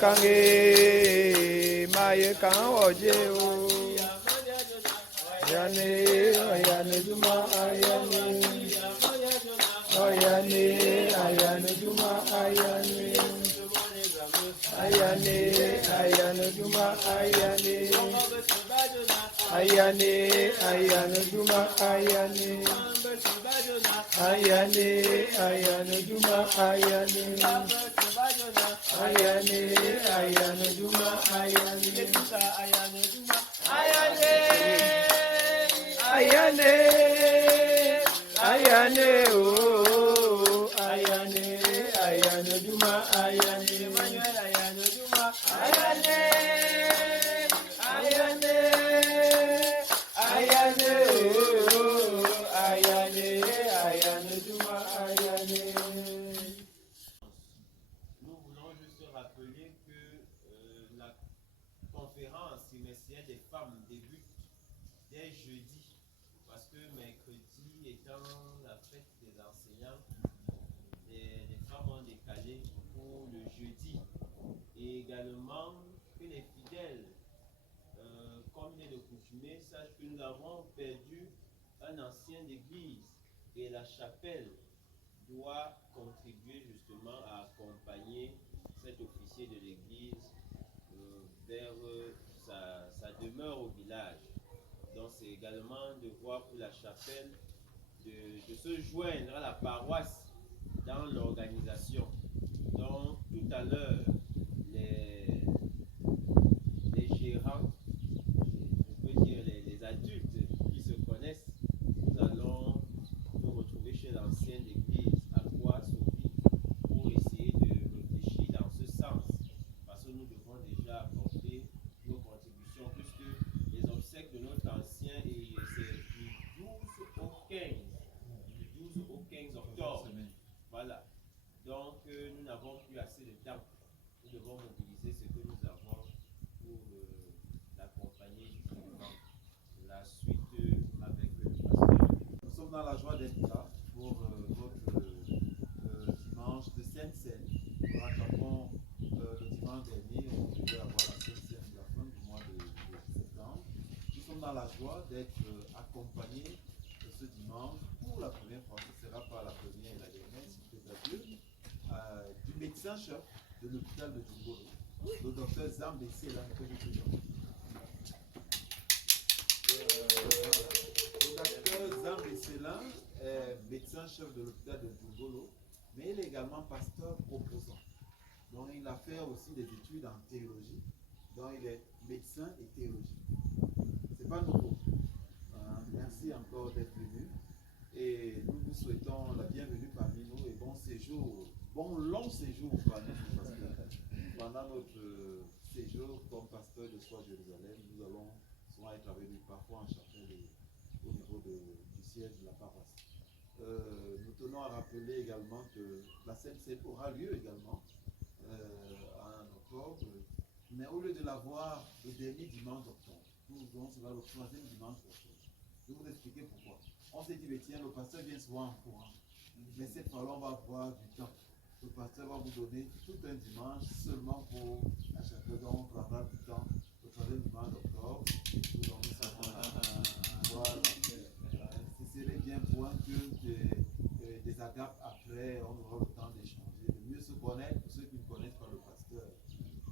Kange maye kan oje o ayane ayane juma ayane ayane ayane juma ayane ayane ayane juma ayane ayane ayane juma ayane ayane ayane juma ayane ayane ayane juma ayane ayane ayane ayane oh ayane ayane juma ayane ayane juma ayane ayane ayane oh ayane ayane juma ayane. Trimestriel des femmes débute dès jeudi, parce que mercredi étant la fête des enseignants, les femmes ont décalé pour le jeudi. Et également que les fidèles, comme il est de coutume, sachent que nous avons perdu un ancien d'église et la chapelle doit contribuer justement à accompagner cet officier de l'église vers sa demeure au village. Donc c'est également devoir pour la chapelle de se joindre à la paroisse dans l'organisation. Donc tout à l'heure, les gérants, je peux dire les adultes qui se connaissent, nous allons nous retrouver chez l'ancienne église à Kouassovi pour essayer de réfléchir dans ce sens. Parce que nous devons déjà apporter nos contributions, puisque les obsèques de notre ancien, c'est du 12 au 15. Du 12 au 15 octobre. Voilà. Donc, nous n'avons plus assez de temps. Nous devons mobiliser ce que nous avons pour l'accompagner justement. La suite avec le pasteur. Nous sommes dans la joie d'être là pour votre dimanche de Sainte-Seine. Nous rattrapons le dimanche dernier, on devait avoir la Sainte-Seine de la fin du mois de septembre. Nous sommes dans la joie d'être accompagnés ce dimanche pour la première fois. Ce sera pas la première et la dernière, s'il te plaît Dieu, du médecin-chef de l'hôpital de Djungolo, le docteur Zambé Sela, que nous présentons. Le docteur Zambé Sela est médecin-chef de l'hôpital de Djungolo, mais il est également pasteur proposant. Donc il a fait aussi des études en théologie. Donc il est médecin et théologien. C'est pas nouveau. Merci encore d'être venu. Et nous vous souhaitons la bienvenue parmi nous et bon séjour, bon long séjour parmi nous. Parce que pendant notre séjour comme pasteur de Soi Jérusalem, nous allons souvent être avec lui, parfois en chapelle au niveau du siège de la paroisse. Nous tenons à rappeler également que la Sainte-Seine aura lieu également en octobre, mais au lieu de l'avoir le dernier dimanche d'octobre, nous aurons cela le troisième dimanche d'octobre. Je vais vous expliquer pourquoi. On s'est dit, mais tiens, le pasteur vient souvent en courant, mais cette fois-là, on va avoir du temps. Le pasteur va vous donner tout un dimanche seulement pour la chapelle, donc on prendra du temps. Le troisième dimanche d'octobre. Voilà. Ce serait bien pour un culte des agapes après, on aura le temps d'échanger, de mieux se connaître pour ceux qui ne connaissent pas le pasteur.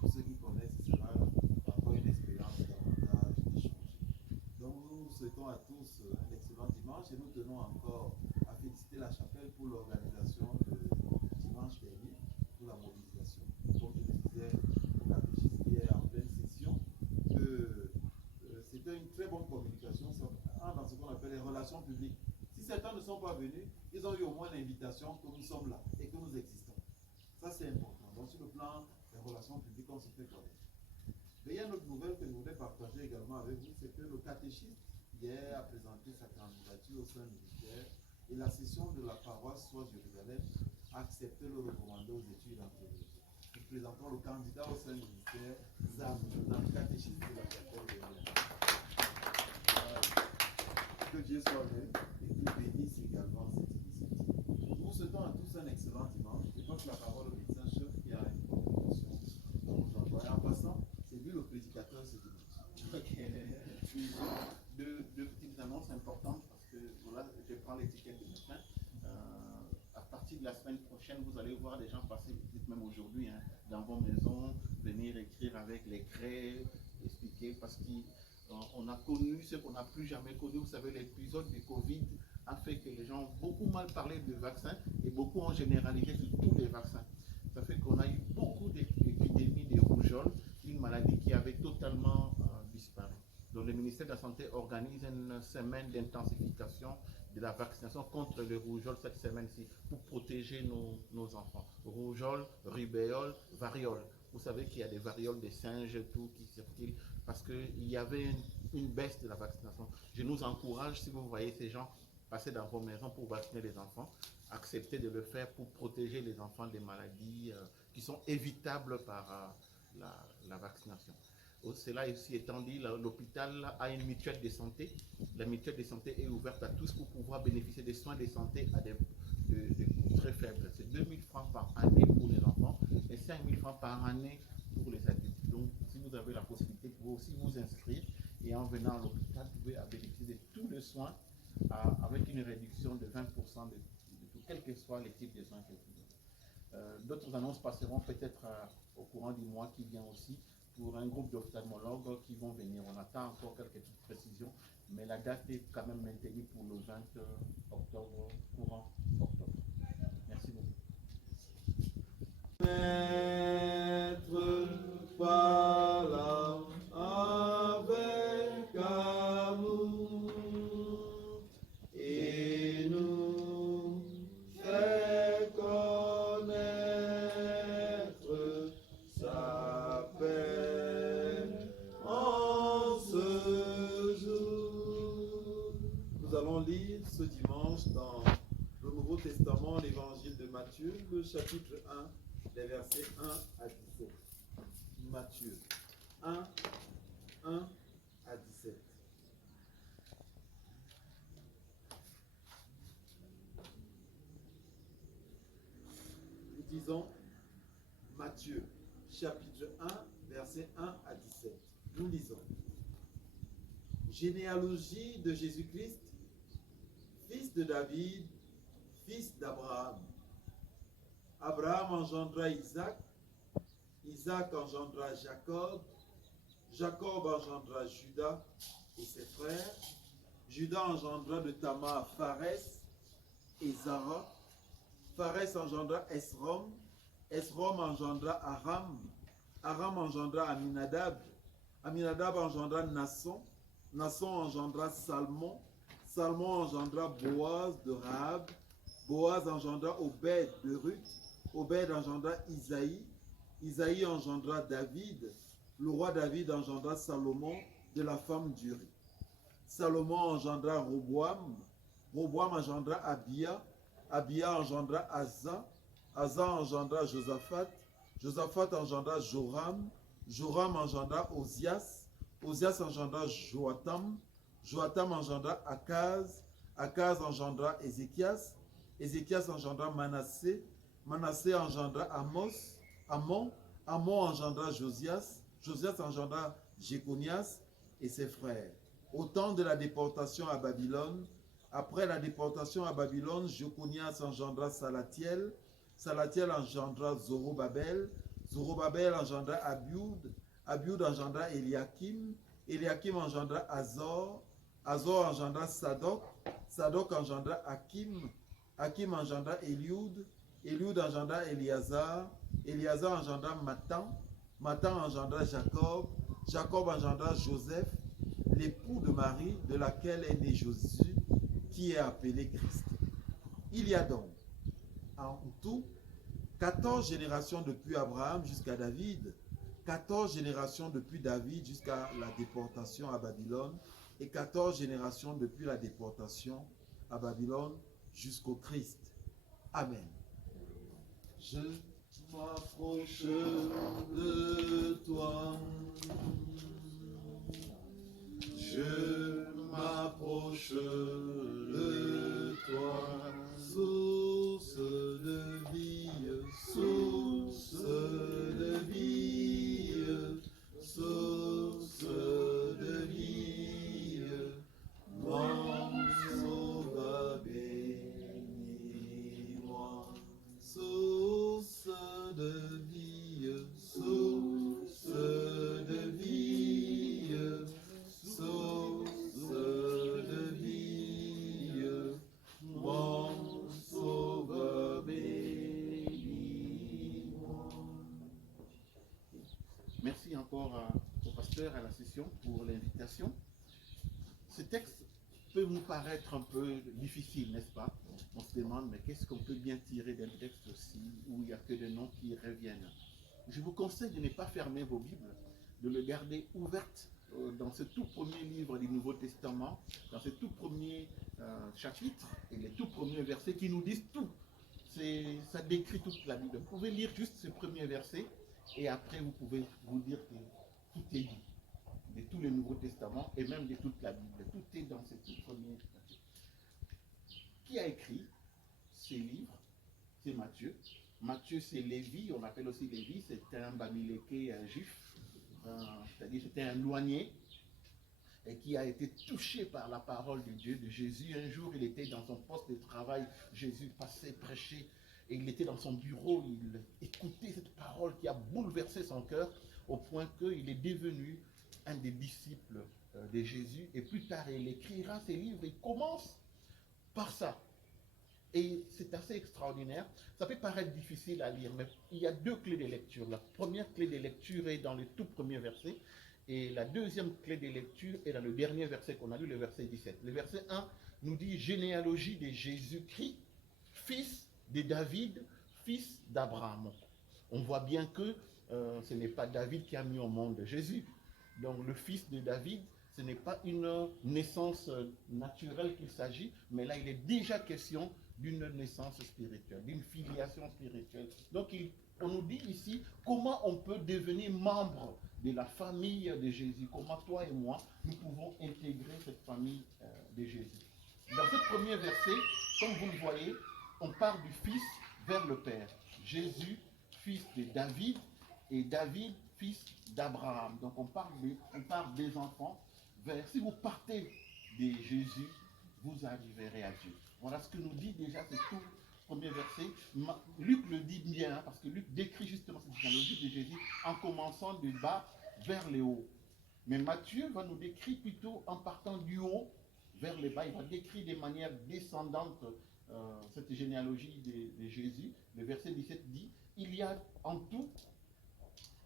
Pour ceux qui connaissent, ce sera encore une expérience davantage d'échanger. Donc nous souhaitons à tous un excellent dimanche et nous tenons encore à féliciter la chapelle pour l'organisation de dimanche dernier, pour la mobilisation. Comme je le disais au catéchisme hier en pleine session, que c'était une très bonne communication dans ce qu'on appelle les relations publiques. Si certains ne sont pas venus, ils ont eu au moins l'invitation que nous sommes là et que nous existons. Ça c'est important. Donc sur le plan des relations publiques, on se fait connaître. Mais il y a une autre nouvelle que je voulais partager également avec vous, c'est que le catéchiste hier a présenté sa candidature au sein du ministère et la session de la paroisse Soie Jérusalem a accepté le recommander aux études en théologie. Nous présentons le candidat au sein du ministère, Zam, dans le catéchisme de la chapelle de Dieu. Que Dieu soit béni et qu'il bénisse également cette initiative. Nous souhaitons à tous un excellent dimanche. Je passe la parole au médecin-chef qui a une communication à nous envoyer. En passant, c'est lui le prédicateur ce dimanche. Ok. Deux petites annonces importantes parce que voilà, je prends l'étiquette de médecin. À partir de la semaine prochaine, vous allez voir des gens passer, peut-être même aujourd'hui, hein, dans vos maisons, venir écrire avec les craies, expliquer parce qu'on a connu ce qu'on n'a plus jamais connu. Vous savez, l'épisode du Covid a fait que les gens ont beaucoup mal parlé de vaccins et beaucoup ont généralisé sur tous les vaccins. Ça fait qu'on a eu beaucoup d'épidémies de rougeole, une maladie qui avait totalement disparu. Donc le ministère de la Santé organise une semaine d'intensification de la vaccination contre le rougeole cette semaine-ci pour protéger nos enfants. Rougeole, rubéole, variole. Vous savez qu'il y a des varioles des singes tout qui circulent parce qu'il y avait une baisse de la vaccination. Je nous encourage, si vous voyez ces gens passer dans vos maisons pour vacciner les enfants, acceptez de le faire pour protéger les enfants des maladies qui sont évitables par la vaccination. Cela aussi étant dit, l'hôpital a une mutuelle de santé. La mutuelle de santé est ouverte à tous pour pouvoir bénéficier des soins de santé à des coûts très faibles. C'est 2 000 francs par année pour les enfants et 5 000 francs par année pour les adultes. Donc, si vous avez la possibilité, vous pouvez aussi vous inscrire et en venant à l'hôpital, vous pouvez bénéficier de tous les soins avec une réduction de 20% de tout, quels que soient les types de soins que vous avez. D'autres annonces passeront peut-être au courant du mois qui vient aussi pour un groupe d'ophtalmologues qui vont venir. On attend encore quelques petites précisions, mais la date est quand même maintenue pour le 20 octobre, courant octobre. Merci beaucoup. Maître, parle avec amour et nous fait connaître sa paix en ce jour. Nous allons lire ce dimanche dans le Nouveau Testament, l'évangile de Matthieu, le chapitre 1, les versets 1 à 17. Matthieu 1, 1 à 17. Nous disons Matthieu, chapitre 1, versets 1 à 17. Nous lisons. Généalogie de Jésus-Christ, fils de David, fils d'Abraham. Abraham engendra Isaac, Isaac engendra Jacob, Jacob engendra Judas et ses frères, Judas engendra de Tamar Pharès et Zara, Pharès engendra Esrom, Esrom engendra Aram, Aram engendra Aminadab, Aminadab engendra Nasson, Nasson engendra Salmon, Salmon engendra Boaz de Rahab, Boaz engendra Obed de Ruth, Obed engendra Isaïe, Isaïe engendra David, le roi David engendra Salomon de la femme d'Uri. Salomon engendra Roboam, Roboam engendra Abia, Abia engendra Asa, Asa engendra Josaphat, Josaphat engendra Joram, Joram engendra Osias, Osias engendra Joatam, Joatam engendra Akaz, Akaz engendra Ézéchias, Ézéchias engendra Manassé, Manassé engendra Amos, Amon, Amon engendra Josias, Josias engendra Jéconias et ses frères. Au temps de la déportation à Babylone, après la déportation à Babylone, Jéconias engendra Salatiel, Salatiel engendra Zorobabel, Zorobabel engendra Abiud, Abiud engendra Eliakim, Eliakim engendra Azor, Azor engendra Sadok, Sadok engendra Hakim, Hakim engendra Eliud, Eliud engendra Eliazar, Eliazar engendra Matan, Matan engendra Jacob, Jacob engendra Joseph, l'époux de Marie, de laquelle est né Jésus, qui est appelé Christ. Il y a donc en tout 14 générations depuis Abraham jusqu'à David, 14 générations depuis David jusqu'à la déportation à Babylone, et 14 générations depuis la déportation à Babylone jusqu'au Christ. Amen. Je m'approche de toi. Je m'approche de toi, source de vie, source de vie, source de vie, mon sauveur bénis-moi, source de vie, source de vie, source de vie, mon sauveur bénis-moi. Merci encore au pasteur, à la session pour l'invitation. Ce texte peut nous paraître un peu difficile, n'est-ce pas? On se demande, mais qu'est-ce qu'on peut bien tirer d'un texte aussi où il n'y a que des noms qui reviennent? Je vous conseille de ne pas fermer vos Bibles, de le garder ouverte dans ce tout premier livre du Nouveau Testament, dans ce tout premier chapitre et les tout premiers versets qui nous disent tout. Ça décrit toute la Bible. Vous pouvez lire juste ce premier verset et après vous pouvez vous dire que tout est dit, de tout le Nouveau Testament et même de toute la Bible. Tout est dans ce tout premier chapitre. Qui a écrit ces livres? C'est Matthieu. Matthieu, c'est Lévi, on appelle aussi Lévi, c'était un Bamiléké juif, c'est-à-dire c'était un douanier, et qui a été touché par la parole de Dieu, de Jésus. Un jour, il était dans son poste de travail, Jésus passait, prêchait, et il était dans son bureau, il écoutait cette parole qui a bouleversé son cœur, au point qu'il est devenu un des disciples de Jésus, et plus tard, il écrira ses livres, il commence par ça. Et c'est assez extraordinaire. Ça peut paraître difficile à lire, mais il y a deux clés de lecture. La première clé de lecture est dans le tout premier verset, et la deuxième clé de lecture est dans le dernier verset qu'on a lu, le verset 17. Le verset 1 nous dit « Généalogie de Jésus-Christ, fils de David, fils d'Abraham ». On voit bien que ce n'est pas David qui a mis au monde Jésus. Donc le fils de David, ce n'est pas une naissance naturelle qu'il s'agit, mais là il est déjà question d'une naissance spirituelle, d'une filiation spirituelle. Donc on nous dit ici comment on peut devenir membre de la famille de Jésus, comment toi et moi, nous pouvons intégrer cette famille de Jésus. Dans ce premier verset, comme vous le voyez, on part du Fils vers le Père. Jésus, fils de David, et David, fils d'Abraham. Donc on part des enfants vers, si vous partez de Jésus, vous arriverez à Dieu. Voilà ce que nous dit déjà ce tout premier verset. Luc le dit bien, parce que Luc décrit justement cette généalogie de Jésus en commençant du bas vers le haut. Mais Matthieu va nous décrire plutôt en partant du haut vers le bas. Il va décrire de manière descendante cette généalogie de Jésus. Le verset 17 dit, il y a en tout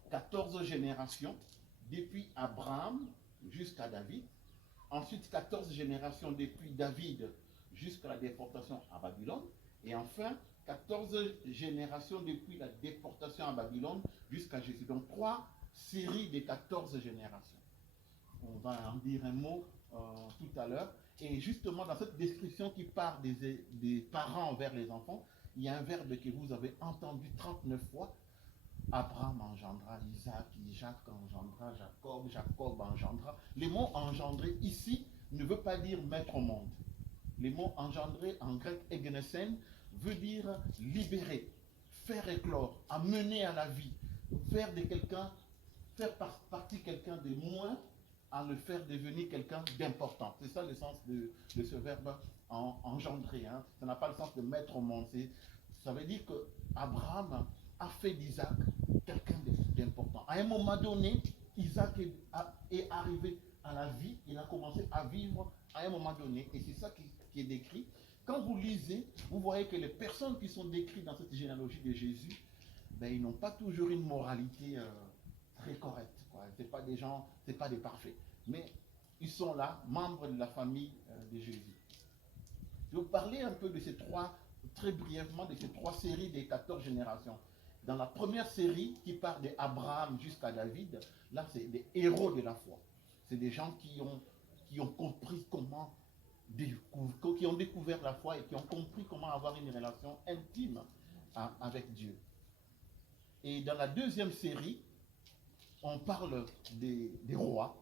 14 générations, depuis Abraham jusqu'à David. Ensuite, 14 générations depuis David jusqu'à la déportation à Babylone. Et enfin, 14 générations depuis la déportation à Babylone jusqu'à Jésus. Donc, 3 séries de 14 générations. On va en dire un mot tout à l'heure. Et justement, dans cette description qui part des parents envers les enfants, il y a un verbe que vous avez entendu 39 fois. Abraham engendra Isaac, Isaac engendra Jacob, Jacob engendra. Le mot engendrer ici ne veut pas dire mettre au monde. Le mot engendrer en grec egnesen veut dire libérer, faire éclore, amener à la vie, faire de quelqu'un faire partie quelqu'un de moins à le faire devenir quelqu'un d'important. C'est ça le sens de ce verbe engendrer. Hein. Ça n'a pas le sens de mettre au monde. Ça veut dire que Abraham a fait d'Isaac quelqu'un d'important. À un moment donné, Isaac est arrivé à la vie, il a commencé à vivre à un moment donné, et c'est ça qui est décrit. Quand vous lisez, vous voyez que les personnes qui sont décrites dans cette généalogie de Jésus, ben, ils n'ont pas toujours une moralité très correcte. Ce n'est pas des gens, ce n'est pas des parfaits. Mais ils sont là, membres de la famille de Jésus. Je vais vous parler un peu de ces trois, très brièvement, de ces trois séries des 14 générations. Dans la première série, qui part d'Abraham jusqu'à David, là, c'est des héros de la foi. C'est des gens qui ont compris comment, qui ont découvert la foi et qui ont compris comment avoir une relation intime avec Dieu. Et dans la deuxième série, on parle des rois.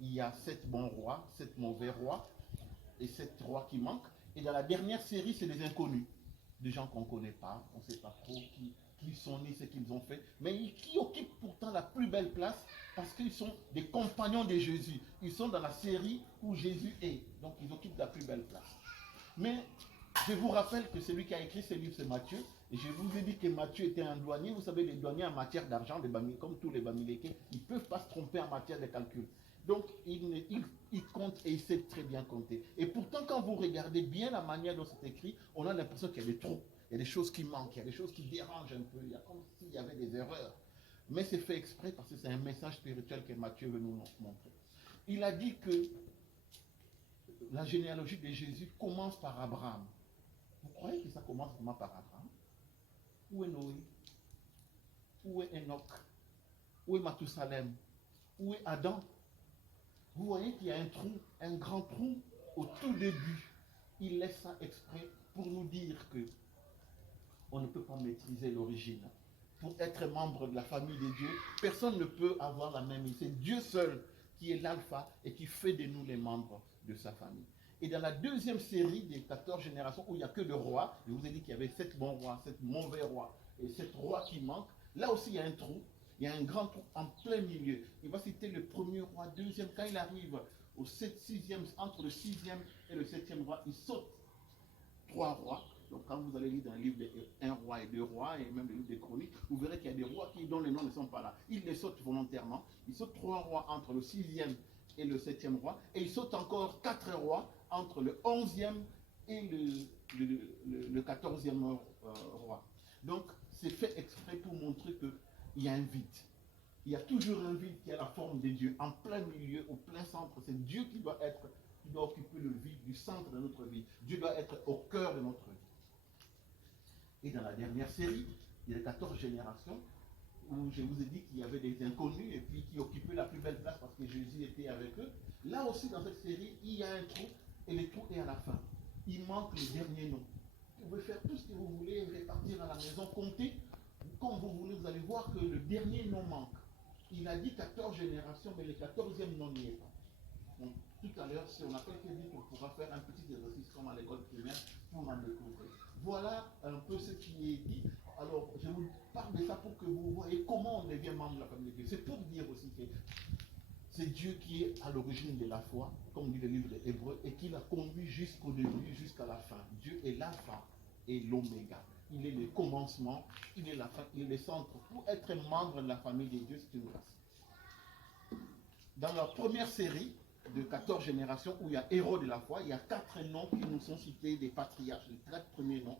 Il y a 7 bons rois, 7 mauvais rois et 7 rois qui manquent. Et dans la dernière série, c'est des inconnus, des gens qu'on ne connaît pas, on ne sait pas trop qui sont ni ce qu'ils ont fait, mais qui occupent pourtant la plus belle place parce qu'ils sont des compagnons de Jésus. Ils sont dans la série où Jésus est, donc ils occupent la plus belle place. Mais je vous rappelle que celui qui a écrit ce livre, c'est Matthieu. Et je vous ai dit que Matthieu était un douanier. Vous savez, les douaniers en matière d'argent, comme tous les Bamilékés, ils ne peuvent pas se tromper en matière de calcul. Donc, il compte et il sait très bien compter. Et pourtant, quand vous regardez bien la manière dont c'est écrit, on a l'impression qu'il y a des trous, il y a des choses qui manquent, il y a des choses qui dérangent un peu. Il y a comme s'il y avait des erreurs. Mais c'est fait exprès parce que c'est un message spirituel que Matthieu veut nous montrer. Il a dit que la généalogie de Jésus commence par Abraham. Vous croyez que ça commence vraiment par Abraham? Où est Noé? Où est Enoch? Où est Mathusalem? Où est Adam? Vous voyez qu'il y a un trou, un grand trou au tout début. Il laisse ça exprès pour nous dire que on ne peut pas maîtriser l'origine. Pour être membre de la famille de Dieu, personne ne peut avoir la même idée. C'est Dieu seul qui est l'alpha et qui fait de nous les membres de sa famille. Et dans la deuxième série des 14 générations, où il n'y a que le roi, je vous ai dit qu'il y avait 7 bons rois, 7 mauvais rois, et 7 rois qui manquent, là aussi il y a un trou, il y a un grand trou en plein milieu. Il va citer le premier roi, deuxième, quand il arrive au 6e, entre le 6e et le 7e roi, il saute 3 rois. Donc quand vous allez lire dans le livre de 1 roi et 2 rois, et même le livre des chroniques, vous verrez qu'il y a des rois dont les noms ne sont pas là. Il les saute volontairement. Il saute 3 rois entre le 6e et le 7e roi, et il saute encore 4 rois entre le 11e et le 14e roi. Donc, c'est fait exprès pour montrer qu'il y a un vide. Il y a toujours un vide qui a la forme de Dieu, en plein milieu, au plein centre. C'est Dieu qui doit occuper le vide du centre de notre vie. Dieu doit être au cœur de notre vie. Et dans la dernière série, il y a les 14 générations, où je vous ai dit qu'il y avait des inconnus et puis qui occupaient la plus belle place parce que Jésus était avec eux. Là aussi, dans cette série, il y a un trou. Et le trou est à la fin. Il manque le dernier nom. Vous pouvez faire tout ce que vous voulez, répartir à la maison, compter comme vous voulez, vous allez voir que le dernier nom manque. Il a dit 14 générations, mais le 14e nom n'y est pas. Donc, tout à l'heure, si on a quelques minutes, on pourra faire un petit exercice comme à l'école primaire pour en découvrir. Voilà un peu ce qui est dit. Alors, je vous parle de ça pour que vous voyez comment on devient membre de la famille de Dieu. C'est pour dire aussi que c'est Dieu qui est à l'origine de la foi, comme dit le livre des Hébreux, et qui l'a conduit jusqu'au début, jusqu'à la fin. Dieu est l'alpha et l'oméga. Il est le commencement, il est la fin, il est le centre. Pour être membre de la famille de Dieu, c'est une grâce. Dans la première série de 14 générations, où il y a héros de la foi, il y a 4 noms qui nous sont cités des patriarches. Les 4 premiers noms.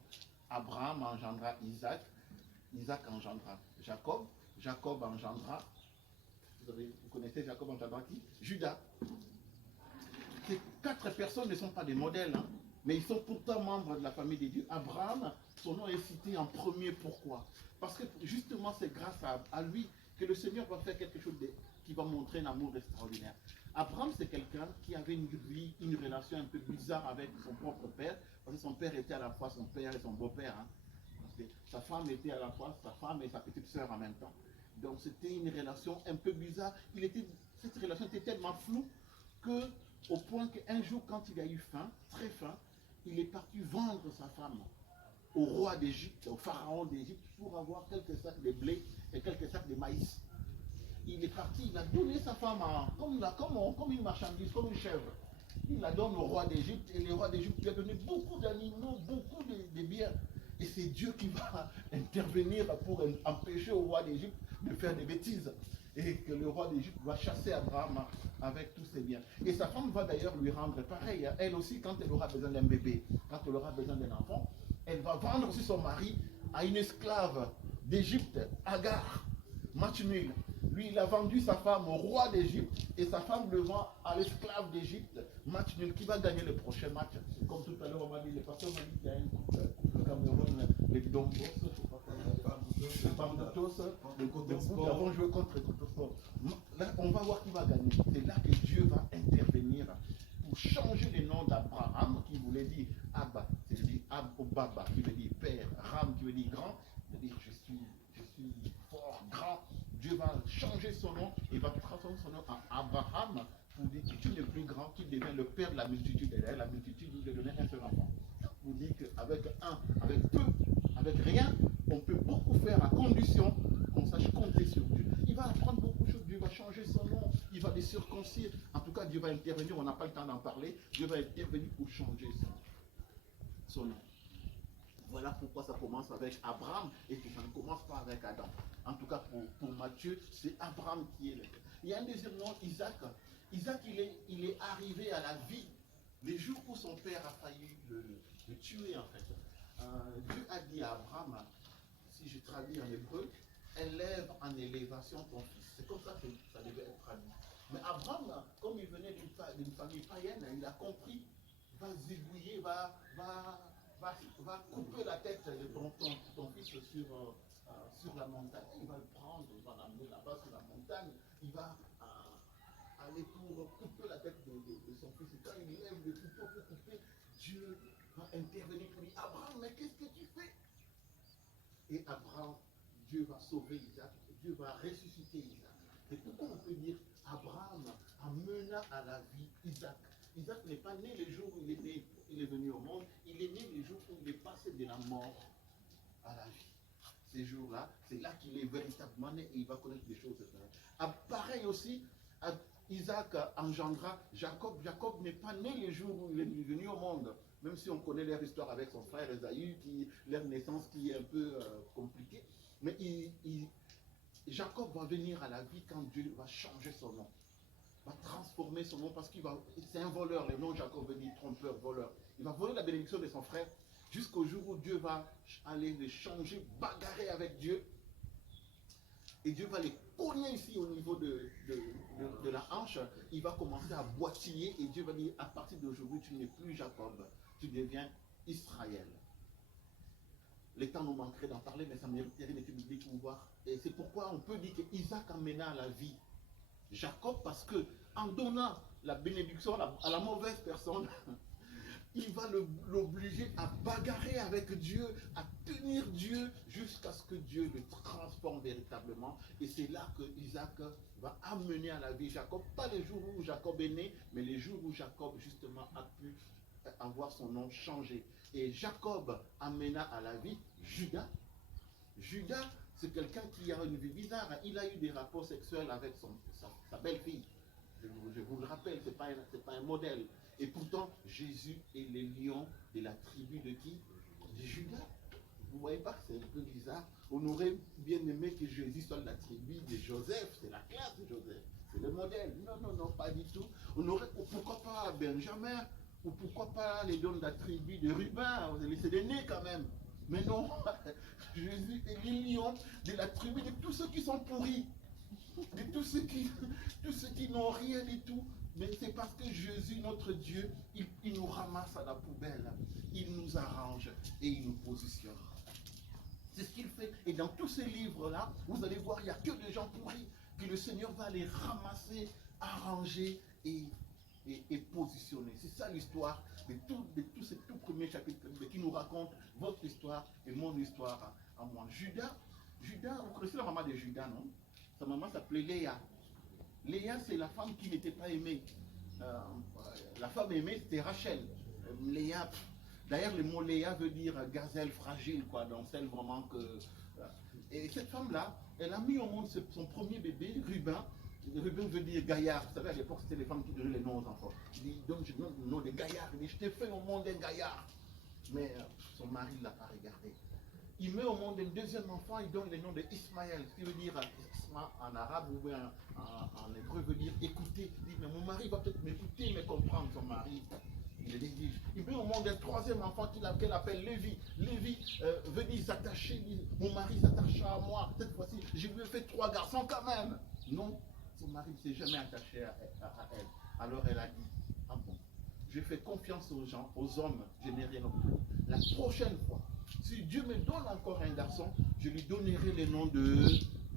Abraham engendra Isaac, Isaac engendra Jacob, Jacob engendra, vous connaissez Jacob engendra qui? Judas. Ces 4 personnes ne sont pas des modèles, hein, mais ils sont pourtant membres de la famille de Dieu. Abraham, son nom est cité en premier. Pourquoi? Parce que justement c'est grâce à lui que le Seigneur va faire quelque chose qui va montrer un amour extraordinaire. Abraham, c'est quelqu'un qui avait une vie, une relation un peu bizarre avec son propre père, parce que son père était à la fois son père et son beau-père. Hein. Parce que sa femme était à la fois sa femme et sa petite sœur en même temps. Donc c'était une relation un peu bizarre. Cette relation était tellement floue qu'au point qu'un jour, quand il a eu faim, très faim, il est parti vendre sa femme au roi d'Égypte, au pharaon d'Égypte, pour avoir quelques sacs de blé et quelques sacs de maïs. il est parti, il a donné sa femme comme une marchandise, comme une chèvre. Il la donne au roi d'Égypte et le roi d'Égypte lui a donné beaucoup d'animaux, beaucoup de biens. Et c'est Dieu qui va intervenir pour empêcher au roi d'Égypte de faire des bêtises. Et que le roi d'Égypte va chasser Abraham avec tous ses biens. Et sa femme va d'ailleurs lui rendre pareil. Elle aussi, quand elle aura besoin d'un bébé, quand elle aura besoin d'un enfant, elle va vendre aussi son mari à une esclave d'Égypte, Agar. Match nul. Lui, il a vendu sa femme au roi d'Égypte et sa femme le vend à l'esclave d'Égypte. Match nul. Qui va gagner le prochain match? Comme tout à l'heure, on m'a dit, le pasteur m'a dit qu'il y a une coupe au Cameroun, les Dombos, je ne sais pas quoi, les Bambutos, les Cotosport, ils vont jouer contre les Cotosport. Là, on va voir qui va gagner. C'est là que Dieu va intervenir pour changer le nom d'Abraham, qui voulait dire Abba, c'est-à-dire Abba, qui veut dire père, Ram, qui veut dire grand, c'est-à-dire je suis fort, grand. Dieu va changer son nom et va transformer son nom en Abraham pour dire que tu n'es plus grand, qu'il devient le père de la multitude. Et la multitude, il lui donnait un seul enfant. Pour dire qu'avec avec peu, avec rien, on peut beaucoup faire à condition qu'on sache compter sur Dieu. Il va apprendre beaucoup de choses, Dieu va changer son nom, il va les circoncire. En tout cas, Dieu va intervenir, on n'a pas le temps d'en parler, Dieu va intervenir pour changer son nom. Voilà pourquoi ça commence avec Abraham et que ça ne commence pas avec Adam. En tout cas, pour Matthieu, c'est Abraham qui est là. Il y a un deuxième nom, Isaac. Isaac, il est arrivé à la vie les jours où son père a failli le tuer, en fait. Dieu a dit à Abraham, si je traduis en hébreu, élève en élévation ton fils. C'est comme ça que ça devait être traduit. Mais Abraham, comme il venait d'une famille païenne, il a compris, va zigouiller, va couper la tête de ton fils sur la montagne. Il va le prendre, il va l'amener là-bas sur la montagne. Il va aller pour couper la tête de son fils. Et quand il lève le couteau pour couper, Dieu va intervenir pour lui. Abraham, mais qu'est-ce que tu fais? Et Abraham, Dieu va sauver Isaac. Dieu va ressusciter Isaac. Et pourquoi on peut dire Abraham amena à la vie Isaac? Isaac n'est pas né le jour où il est venu au monde, il est né le jour où il est passé de la mort à la vie. Ces jours-là, c'est là qu'il est véritablement né et il va connaître des choses. Pareil aussi, Isaac engendra Jacob. Jacob n'est pas né le jour où il est venu au monde, même si on connaît leur histoire avec son frère Esaü, leur naissance qui est un peu compliquée. Mais Jacob va venir à la vie quand Dieu va changer son nom. Va transformer son nom parce qu'il va, c'est un voleur, le nom Jacob veut dire trompeur, voleur. Il va voler la bénédiction de son frère jusqu'au jour où Dieu va aller les changer, bagarrer avec Dieu. Et Dieu va les cogner ici au niveau de la hanche. Il va commencer à boitiller et Dieu va dire à partir d'aujourd'hui tu n'es plus Jacob, tu deviens Israël. Les temps nous manqueraient d'en parler, mais ça mériterait d'études bibliques pour voir. Et c'est pourquoi on peut dire qu'Isaac amena à la vie Jacob, parce que en donnant la bénédiction à la mauvaise personne, il va l'obliger à bagarrer avec Dieu, à tenir Dieu jusqu'à ce que Dieu le transforme véritablement. Et c'est là que Isaac va amener à la vie Jacob, pas les jours où Jacob est né, mais les jours où Jacob justement a pu avoir son nom changé. Et Jacob amena à la vie Judas. Judas, c'est quelqu'un qui a une vie bizarre. Il a eu des rapports sexuels avec sa belle-fille. Je vous le rappelle, ce n'est pas un modèle. Et pourtant, Jésus est le lion de la tribu de qui? De Judas. Vous ne voyez pas que c'est un peu bizarre? On aurait bien aimé que Jésus soit de la tribu de Joseph. C'est la classe de Joseph. C'est le modèle. Non, pas du tout. On aurait, pourquoi pas Benjamin? Ou pourquoi pas les dons de la tribu de Ruben? C'est des nés quand même. Mais non, Jésus est le lion de la tribu de tous ceux qui sont pourris, de tous ceux qui n'ont rien du tout. Mais c'est parce que Jésus, notre Dieu, il nous ramasse à la poubelle, il nous arrange et il nous positionne. C'est ce qu'il fait. Et dans tous ces livres-là, vous allez voir, il n'y a que des gens pourris, que le Seigneur va les ramasser, arranger et positionner. C'est ça l'histoire de tous ces tout premiers chapitres qui nous racontent votre histoire et mon histoire à moi. Judas, vous connaissez la maman de Judas, non? Sa maman s'appelait Léa. Léa, c'est la femme qui n'était pas aimée. La femme aimée, c'était Rachel. Léa, d'ailleurs, le mot Léa veut dire gazelle fragile, quoi, donc celle vraiment Et cette femme-là, elle a mis au monde son premier bébé, Rubin. Rubin veut dire gaillard. Vous savez, à l'époque, c'était les femmes qui donnaient les noms aux enfants. Il dit, donne le nom de gaillard. Il dit, je t'ai fait au monde un gaillard. Mais son mari ne l'a pas regardé. Il met au monde un deuxième enfant, il donne le nom de Ismaël, ce qui veut dire Isma en arabe ou bien en hébreu veut dire écouter. Il dit, mais mon mari va peut-être m'écouter, mais comprendre son mari. Il néglige. Il met au monde un troisième enfant qu'elle appelle Lévi. Lévi veut dire s'attacher. Mon mari s'attacha à moi. Cette fois-ci, je lui ai fait 3 garçons quand même. Non, son mari ne s'est jamais attaché à elle. Alors elle a dit, ah bon, je fais confiance aux gens, aux hommes, je n'ai rien obtenu. La prochaine fois, si Dieu me donne encore un garçon, je lui donnerai le nom de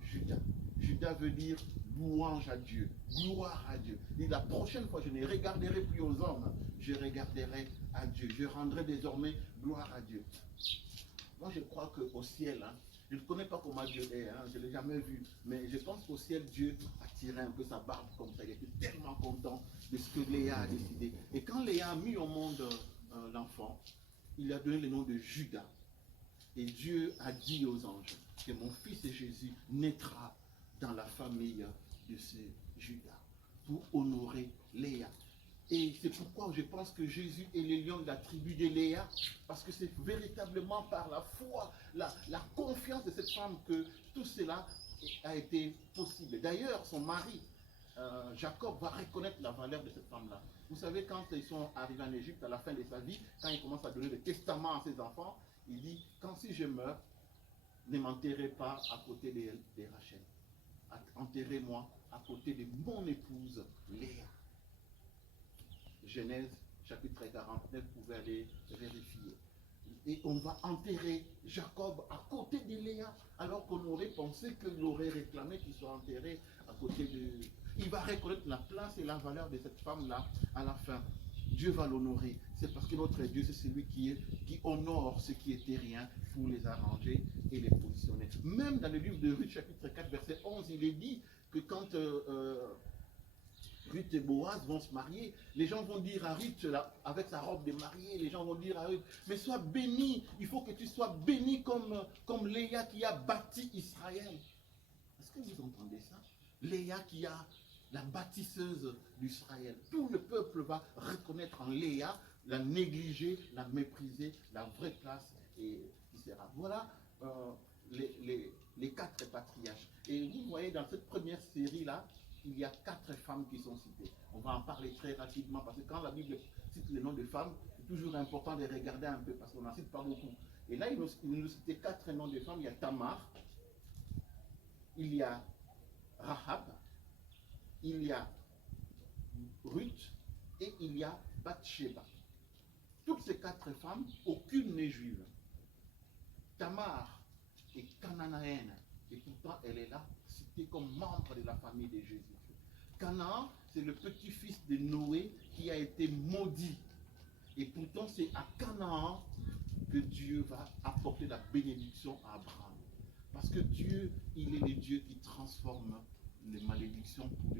Judas. Judas veut dire louange à Dieu, gloire à Dieu. Et la prochaine fois, je ne regarderai plus aux hommes, je regarderai à Dieu. Je rendrai désormais gloire à Dieu. Moi, je crois qu'au ciel, je ne connais pas comment Dieu est, je ne l'ai jamais vu, mais je pense qu'au ciel, Dieu a tiré un peu sa barbe comme ça. Il était tellement content de ce que Léa a décidé. Et quand Léa a mis au monde l'enfant, il a donné le nom de Judas. Et Dieu a dit aux anges que mon fils Jésus naîtra dans la famille de ce Judas pour honorer Léa. Et c'est pourquoi je pense que Jésus est le lion de la tribu de Léa, parce que c'est véritablement par la foi, la confiance de cette femme que tout cela a été possible. D'ailleurs, son mari, Jacob, va reconnaître la valeur de cette femme-là. Vous savez, quand ils sont arrivés en Égypte, à la fin de sa vie, quand il commence à donner le testament à ses enfants, il dit, quand si je meurs, ne m'enterrez pas à côté de Rachel. Enterrez-moi à côté de mon épouse Léa. Genèse chapitre 49, vous pouvez aller vérifier. Et on va enterrer Jacob à côté de Léa, alors qu'on aurait pensé qu'il aurait réclamé qu'il soit enterré à côté de... Il va reconnaître la place et la valeur de cette femme-là à la fin. Dieu va l'honorer. C'est parce que notre Dieu, c'est celui qui honore ce qui était rien pour les arranger et les positionner. Même dans le livre de Ruth, chapitre 4, verset 11, il est dit que quand Ruth et Boaz vont se marier, les gens vont dire à Ruth, avec sa robe de mariée, les gens vont dire à Ruth, mais sois béni, il faut que tu sois béni comme Léa qui a bâti Israël. Est-ce que vous entendez ça? Léa qui a la bâtisseuse d'Israël. Tout le peuple va reconnaître en Léa, la négliger, la mépriser, la vraie place, et etc. Voilà les 4 patriarches. Et vous voyez, dans cette première série-là, il y a 4 femmes qui sont citées. On va en parler très rapidement, parce que quand la Bible cite les noms de femmes, c'est toujours important de regarder un peu, parce qu'on n'en cite pas beaucoup. Et là, il nous citait 4 noms de femmes. Il y a Tamar, il y a Rahab, il y a Ruth et il y a Bathsheba. Toutes ces 4 femmes, aucune n'est juive. Tamar est cananéenne et pourtant elle est là, citée comme membre de la famille de Jésus. Canaan, c'est le petit-fils de Noé qui a été maudit. Et pourtant c'est à Canaan que Dieu va apporter la bénédiction à Abraham. Parce que Dieu, il est le Dieu qui transforme les malédictions pour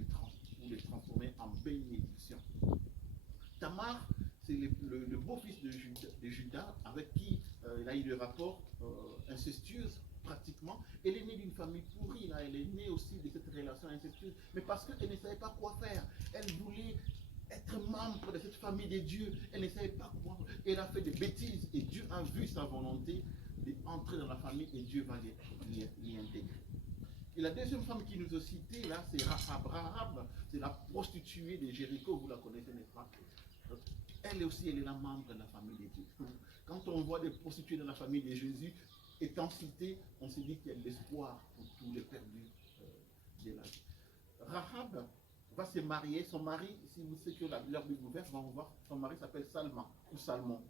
les transformer en bénédictions. Tamar, c'est le beau-fils de Judas, avec qui il a eu des rapports incestueux pratiquement. Elle est née d'une famille pourrie, là. Elle est née aussi de cette relation incestueuse, mais parce qu'elle ne savait pas quoi faire. Elle voulait être membre de cette famille de Dieu. Elle ne savait pas quoi. Elle a fait des bêtises et Dieu a vu sa volonté d'entrer dans la famille et Dieu va l'y intégrer. Et la deuxième femme qui nous a cité là, c'est Rahab. Rahab, c'est la prostituée de Jéricho, vous la connaissez, n'est-ce pas? Elle aussi, elle est la membre de la famille de Dieu. Quand on voit des prostituées dans la famille de Jésus étant citées, on se dit qu'il y a de l'espoir pour tous les perdus de la vie. Rahab va se marier. Son mari, si vous savez que leur Bible ouverte, on va voir, son mari s'appelle Salma ou Salmon.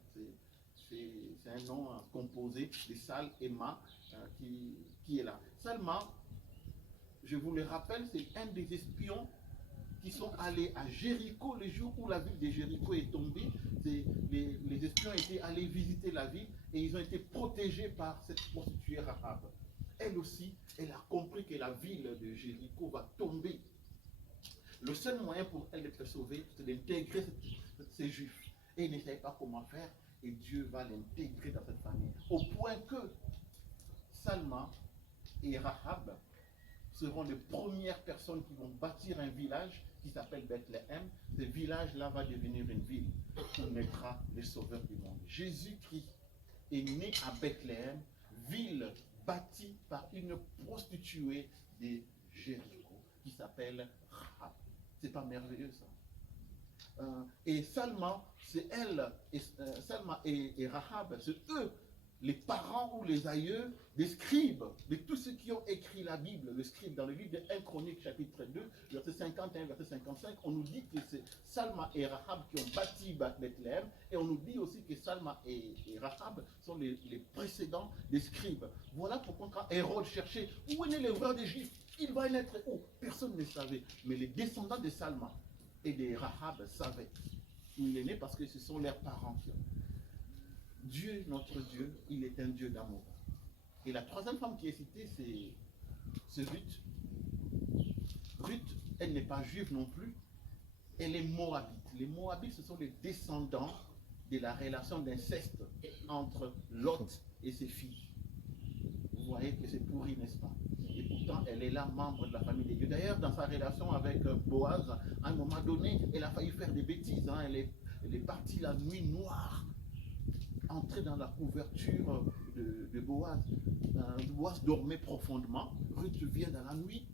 C'est un nom composé de Sal et Ma qui est là. Salma, je vous le rappelle, c'est un des espions qui sont allés à Jéricho le jour où la ville de Jéricho est tombée. Les espions étaient allés visiter la ville et ils ont été protégés par cette prostituée Rahab. Elle aussi, elle a compris que la ville de Jéricho va tomber. Le seul moyen pour elle d'être sauvée, c'est d'intégrer ces juifs. Et elle ne savait pas comment faire et Dieu va l'intégrer dans cette famille. Au point que Salma et Rahab seront les premières personnes qui vont bâtir un village qui s'appelle Bethléem. Ce village-là va devenir une ville où naîtra le Sauveur du monde. Jésus-Christ est né à Bethléem, ville bâtie par une prostituée de Jéricho qui s'appelle Rahab. C'est pas merveilleux ça? Et Salma, c'est elle, Salma et Rahab, c'est eux, les parents ou les aïeux des scribes, de tous ceux qui ont écrit la Bible. Le scribe, dans le livre de 1 Chronique, chapitre 2, verset 51, verset 55, on nous dit que c'est Salma et Rahab qui ont bâti Bethléem, et on nous dit aussi que Salma et Rahab sont les précédents des scribes. Voilà pourquoi quand Hérode cherchait où est né le roi des Juifs, il va naître où? Personne ne savait. Mais les descendants de Salma et de Rahab savaient où il est né parce que ce sont leurs parents qui ont. Dieu, notre Dieu, il est un Dieu d'amour. Et la troisième femme qui est citée, c'est Ruth. Ruth, elle n'est pas juive non plus, elle est moabite. Les moabites, ce sont les descendants de la relation d'inceste entre Lot et ses filles. Vous voyez que c'est pourri, n'est-ce pas? Et pourtant, elle est là, membre de la famille de Dieu. D'ailleurs, dans sa relation avec Boaz, à un moment donné, elle a failli faire des bêtises. Hein. Elle est partie la nuit noire, entrer dans la couverture de Boaz. Boaz dormait profondément. Ruth vient dans la nuit,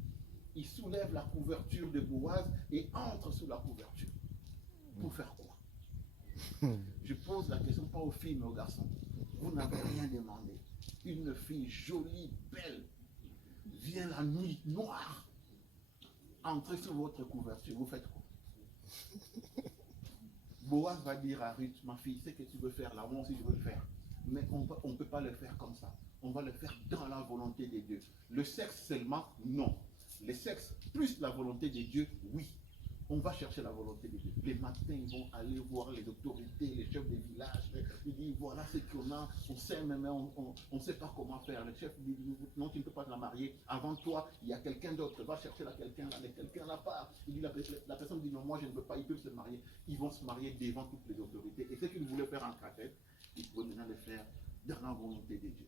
il soulève la couverture de Boaz et entre sous la couverture. Pour faire quoi? Je pose la question pas aux filles mais aux garçons. Vous n'avez rien demandé. Une fille jolie, belle, vient la nuit noire, entrer sous votre couverture. Vous faites quoi? Boaz va dire à Ruth, ma fille, c'est ce que tu veux faire là, moi aussi je veux le faire. Mais on ne peut pas le faire comme ça. On va le faire dans la volonté de Dieu. Le sexe seulement, non. Le sexe plus la volonté de Dieu, oui. On va chercher la volonté de Dieu. Les matins, ils vont aller voir les autorités, les chefs des villages. Ils disent, voilà ce qu'on a, on sait, mais on ne sait pas comment faire. Le chef dit, non, tu ne peux pas te la marier. Avant toi, il y a quelqu'un d'autre. Va chercher là quelqu'un là, mais quelqu'un là-bas. Il dit, la personne dit, non, moi je ne veux pas, ils peuvent se marier. Ils vont se marier devant toutes les autorités. Et ce qu'ils voulaient faire en cratère, ils pouvaient maintenant le faire dans la volonté de Dieu.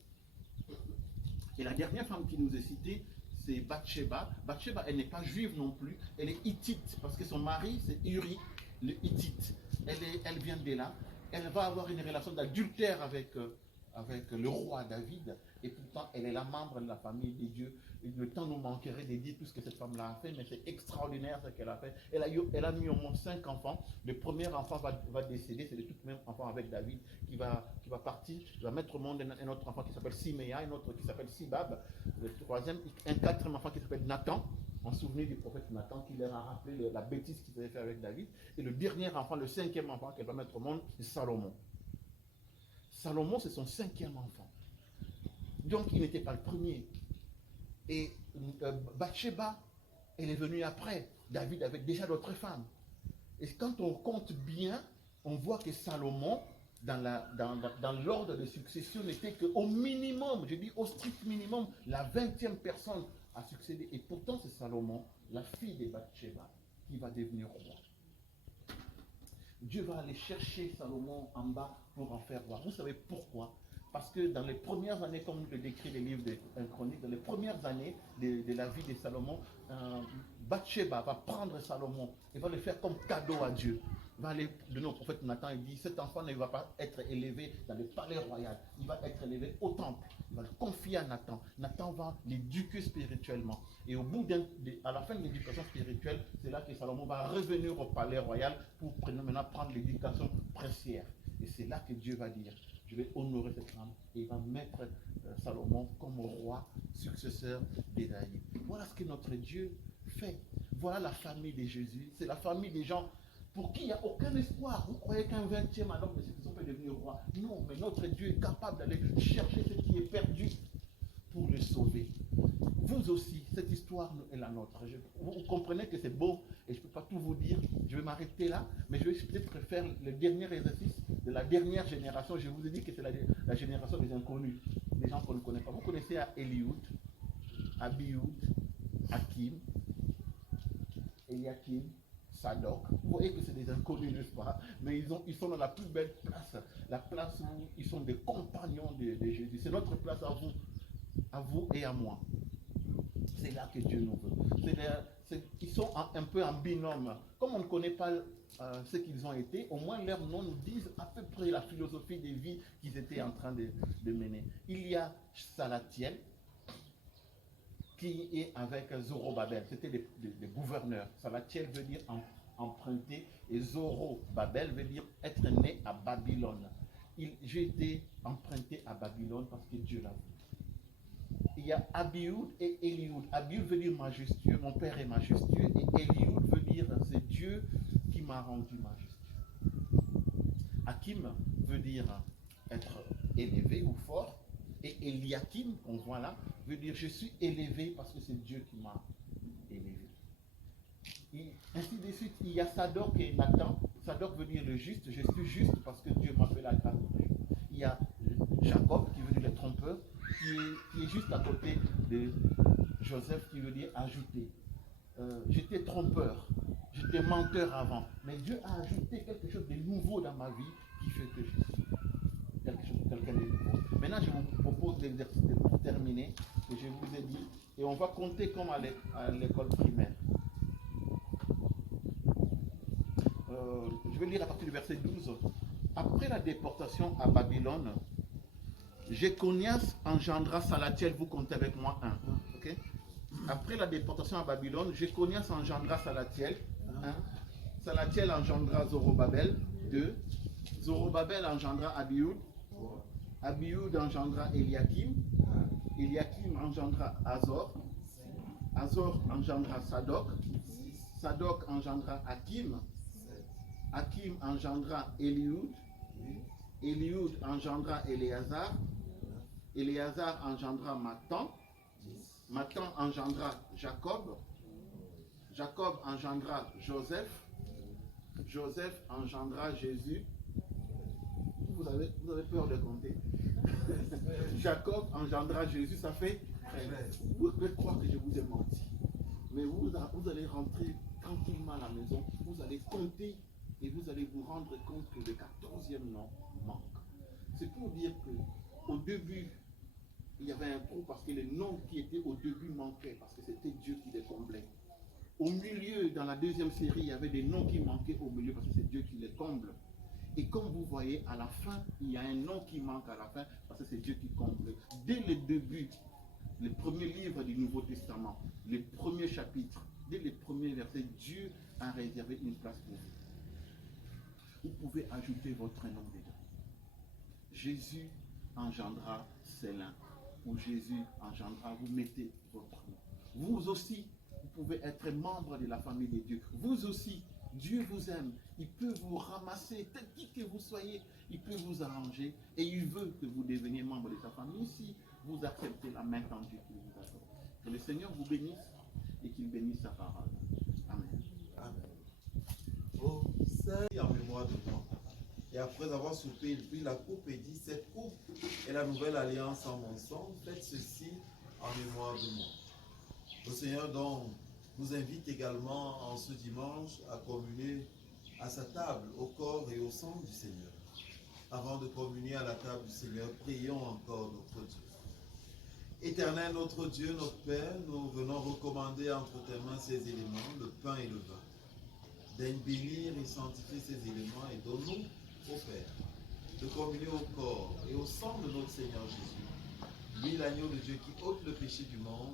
Et la dernière femme qui nous est citée, c'est Bathsheba. Bathsheba, elle n'est pas juive non plus, elle est hittite, parce que son mari, c'est Uri, le hittite. Elle vient de là. Elle va avoir une relation d'adultère avec le roi David, et pourtant, elle est la membre de la famille de Dieu. Et le temps nous manquerait de dire tout ce que cette femme-là a fait, mais c'est extraordinaire ce qu'elle a fait. Elle a mis au moins 5 enfants. Le premier enfant va décéder, c'est le tout même enfant avec David qui va partir. Il va mettre au monde un autre enfant qui s'appelle Siméa, un autre qui s'appelle Sibab. Le troisième, un quatrième enfant qui s'appelle Nathan, en souvenir du prophète Nathan qui leur a rappelé la bêtise qu'il avait fait avec David. Et le dernier enfant, le 5e enfant qu'elle va mettre au monde, c'est Salomon. Salomon, c'est son 5e enfant. Donc, il n'était pas le premier. Et Bathsheba, elle est venue après. David avait déjà d'autres femmes. Et quand on compte bien, on voit que Salomon, dans l'ordre de succession, n'était qu'au minimum, je dis au strict minimum, la 20e personne à succéder. Et pourtant, c'est Salomon, la fille de Bathsheba, qui va devenir roi. Dieu va aller chercher Salomon en bas pour en faire roi. Vous savez pourquoi? Parce que dans les premières années, comme le décrit le livre de 1 Chronique, dans les premières années de la vie de Salomon, Bathsheba va prendre Salomon et va le faire comme cadeau à Dieu. Il va aller donner au prophète Nathan, il dit, cet enfant ne va pas être élevé dans le palais royal, il va être élevé au temple. Il va le confier à Nathan. Nathan va l'éduquer spirituellement. Et à la fin de l'éducation spirituelle, c'est là que Salomon va revenir au palais royal pour maintenant prendre l'éducation princière. Et c'est là que Dieu va dire, je vais honorer cette femme. Et il va mettre Salomon comme roi, successeur d'Ésaïe. Voilà ce que notre Dieu fait. Voilà la famille de Jésus. C'est la famille des gens pour qui il n'y a aucun espoir. Vous croyez qu'un 20e alors de succession peut devenir roi? Non, mais notre Dieu est capable d'aller chercher ce qui est perdu pour le sauver. Vous aussi, cette histoire est la nôtre. Vous comprenez que c'est beau et je ne peux pas tout vous dire. Je vais m'arrêter là, mais je vais peut-être faire le dernier exercice de la dernière génération. Je vous ai dit que c'est la génération des inconnus, des gens qu'on ne connaît pas. Vous connaissez Eliud, Abioud, Hakim, Eliakim, Sadok. Vous voyez que c'est des inconnus, n'est-ce pas? Mais ils sont dans la plus belle place, la place où ils sont des compagnons de Jésus. C'est notre place à vous et à moi. C'est là que Dieu nous veut. Ils sont un peu en binôme. Comme on ne connaît pas ce qu'ils ont été, au moins leurs noms nous disent à peu près la philosophie de vie qu'ils étaient en train de mener. Il y a Salatiel, qui est avec Zorobabel. C'était des gouverneurs. Salatiel veut dire emprunter et Zorobabel veut dire être né à Babylone. J'ai été emprunté à Babylone parce que Dieu l'a voulu. Il y a Abioud et Eliud. Abioud veut dire majestueux, mon père est majestueux, et Eliud veut dire c'est Dieu qui m'a rendu majestueux. Hakim veut dire être élevé ou fort, et Eliakim, qu'on voit là, veut dire je suis élevé parce que c'est Dieu qui m'a élevé. Et ainsi de suite, il y a Sadok et Nathan. Sadok veut dire le juste, je suis juste parce que Dieu m'a fait la grâce. Il y a Jacob qui veut dire le trompeur, qui est juste à côté de Joseph qui veut dire ajouter. J'étais trompeur, j'étais menteur avant, mais Dieu a ajouté quelque chose de nouveau dans ma vie qui fait que je suis quelqu'un de nouveau. Maintenant, je vous propose l'exercice pour terminer, que je vous ai dit, et on va compter comme à l'école primaire. Je vais lire à partir du verset 12. Après la déportation à Babylone, Jéconias engendra Salatiel, vous comptez avec moi 1. Okay? Après la déportation à Babylone, Jéconias engendra Salatiel, 1. Salatiel engendra Zorobabel, 2. Zorobabel engendra Abioud. Abioud engendra Eliakim. Eliakim engendra Azor. Azor engendra Sadok. Sadok engendra Hakim. Hakim engendra Eliud. Eliud engendra Éléazar. Éléazar engendra Matan. Matan engendra Jacob. Jacob engendra Joseph. Joseph engendra Jésus. Vous avez peur de compter. Jacob engendra Jésus, ça fait 13. Vous pouvez croire que je vous ai menti. Mais vous allez rentrer tranquillement à la maison, vous allez compter et vous allez vous rendre compte que le 14e nom manque. C'est pour dire qu'au début, il y avait un trou parce que les noms qui étaient au début manquaient, parce que c'était Dieu qui les comblait. Au milieu, dans la deuxième série, il y avait des noms qui manquaient au milieu parce que c'est Dieu qui les comble. Et comme vous voyez, à la fin, il y a un nom qui manque à la fin parce que c'est Dieu qui comble. Dès le début, les premiers livres du Nouveau Testament, les premiers chapitres, dès les premiers versets, Dieu a réservé une place pour vous. Vous pouvez ajouter votre nom dedans. Jésus engendra Célin, ou Jésus engendra, vous mettez votre nom. Vous aussi, vous pouvez être membre de la famille de Dieu. Vous aussi, Dieu vous aime. Il peut vous ramasser, tel que vous soyez, il peut vous arranger et il veut que vous deveniez membre de sa famille si vous acceptez la main tendue qu'il vous accorde. Que le Seigneur vous bénisse et qu'il bénisse sa parole. Amen. Amen. Oh, c'est en mémoire de moi. Et après avoir soupé, il prit la coupe et dit, cette coupe est la nouvelle alliance en mon sang. Faites ceci en mémoire de moi. Le Seigneur donc nous invite également en ce dimanche à communier à sa table, au corps et au sang du Seigneur. Avant de communier à la table du Seigneur, prions encore notre Dieu. Éternel notre Dieu, notre Père, nous venons recommander entre tes mains ces éléments, le pain et le vin. Daigne bénir et sanctifier ces éléments et donne-nous, ô Père, de communier au corps et au sang de notre Seigneur Jésus. Lui, l'agneau de Dieu qui ôte le péché du monde,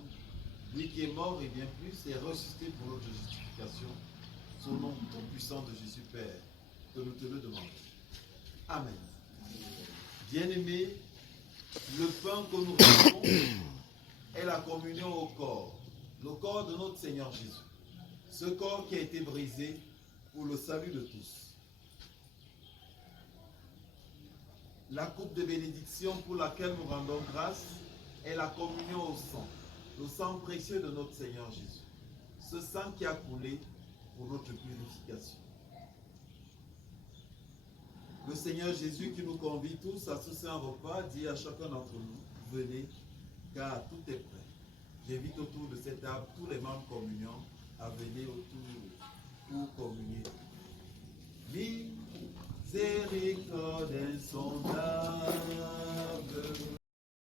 lui qui est mort et bien plus, est ressuscité pour notre justification. Au nom tout puissant de Jésus Père, que nous te le demandons. Amen. Bien-aimés, le pain que nous recevons est la communion au corps, le corps de notre Seigneur Jésus. Ce corps qui a été brisé pour le salut de tous. La coupe de bénédiction pour laquelle nous rendons grâce est la communion au sang, le sang précieux de notre Seigneur Jésus. Ce sang qui a coulé pour notre purification. Le Seigneur Jésus qui nous convie tous à ce saint repas dit à chacun d'entre nous, venez, car tout est prêt. J'invite autour de cette table tous les membres communiants à venir autour pour communier. Miséricorde insondable.